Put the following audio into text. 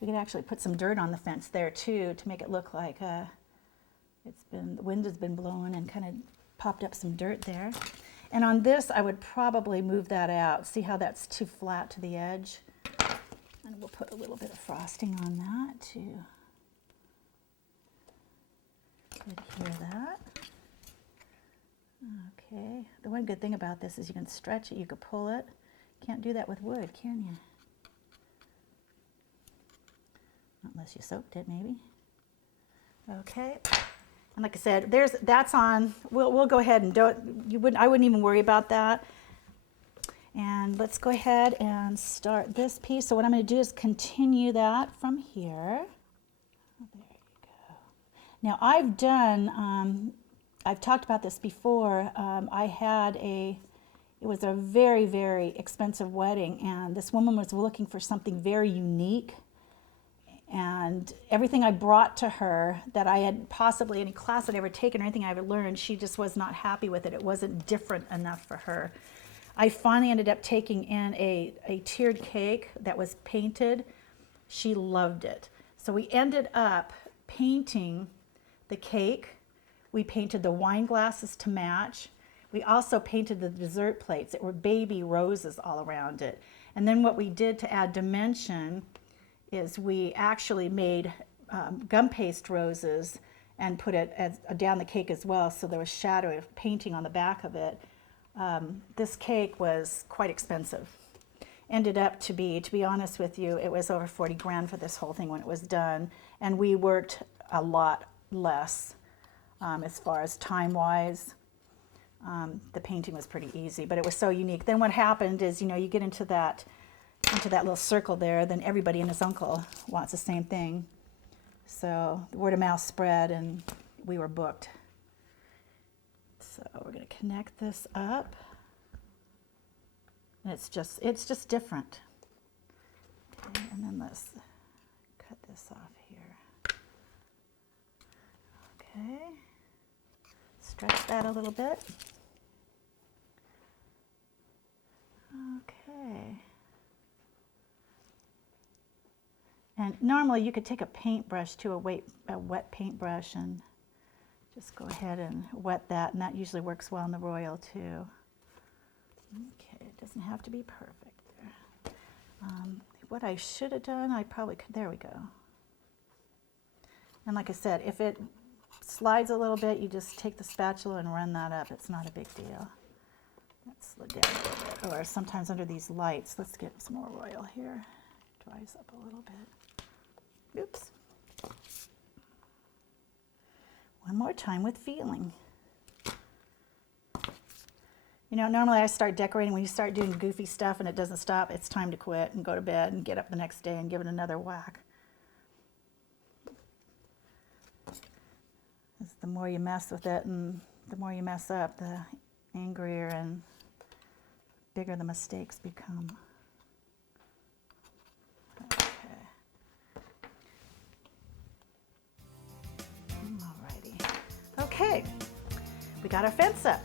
We could actually put some dirt on the fence there too to make it look like the wind has been blowing and kind of popped up some dirt there. And on this, I would probably move that out. See how that's too flat to the edge? And we'll put a little bit of frosting on that to adhere that. Okay, the one good thing about this is you can stretch it, you can pull it. Can't do that with wood, can you? Unless you soaked it, maybe. Okay, and like I said, that's on. We'll go ahead and I wouldn't even worry about that. And let's go ahead and start this piece. So what I'm going to do is continue that from here. Oh, there you go. Now I've done. I've talked about this before. It was a very, very expensive wedding, and this woman was looking for something very unique. And everything I brought to her that I had possibly any class I'd ever taken or anything I ever learned, she just was not happy with it. It wasn't different enough for her. I finally ended up taking in a tiered cake that was painted. She loved it. So we ended up painting the cake. We painted the wine glasses to match. We also painted the dessert plates. It were baby roses all around it. And then what we did to add dimension is we actually made gum paste roses and put it down the cake as well, so there was shadow of painting on the back of it. This cake was quite expensive. Ended up to be honest with you, it was over 40 grand for this whole thing when it was done, and we worked a lot less as far as time-wise. The painting was pretty easy, but it was so unique. Then what happened is, you get into that little circle there, then everybody and his uncle wants the same thing. So the word of mouth spread and we were booked. So we're going to connect this up. And it's just different. Okay, and then let's cut this off here. Okay. Stretch that a little bit. Okay. And normally you could take a paintbrush to a wet paintbrush and just go ahead and wet that, and that usually works well in the Royal too. Okay, it doesn't have to be perfect there. What I should have done, I probably could, there we go. And like I said, if it slides a little bit, you just take the spatula and run that up. It's not a big deal. Let's slid down a little bit, or sometimes under these lights. Let's get some more Royal here. Dries up a little bit. Oops. One more time with feeling. Normally I start decorating when you start doing goofy stuff and it doesn't stop. It's time to quit and go to bed and get up the next day and give it another whack. The more you mess with it and the more you mess up, the angrier and bigger the mistakes become. Okay, we got our fence up.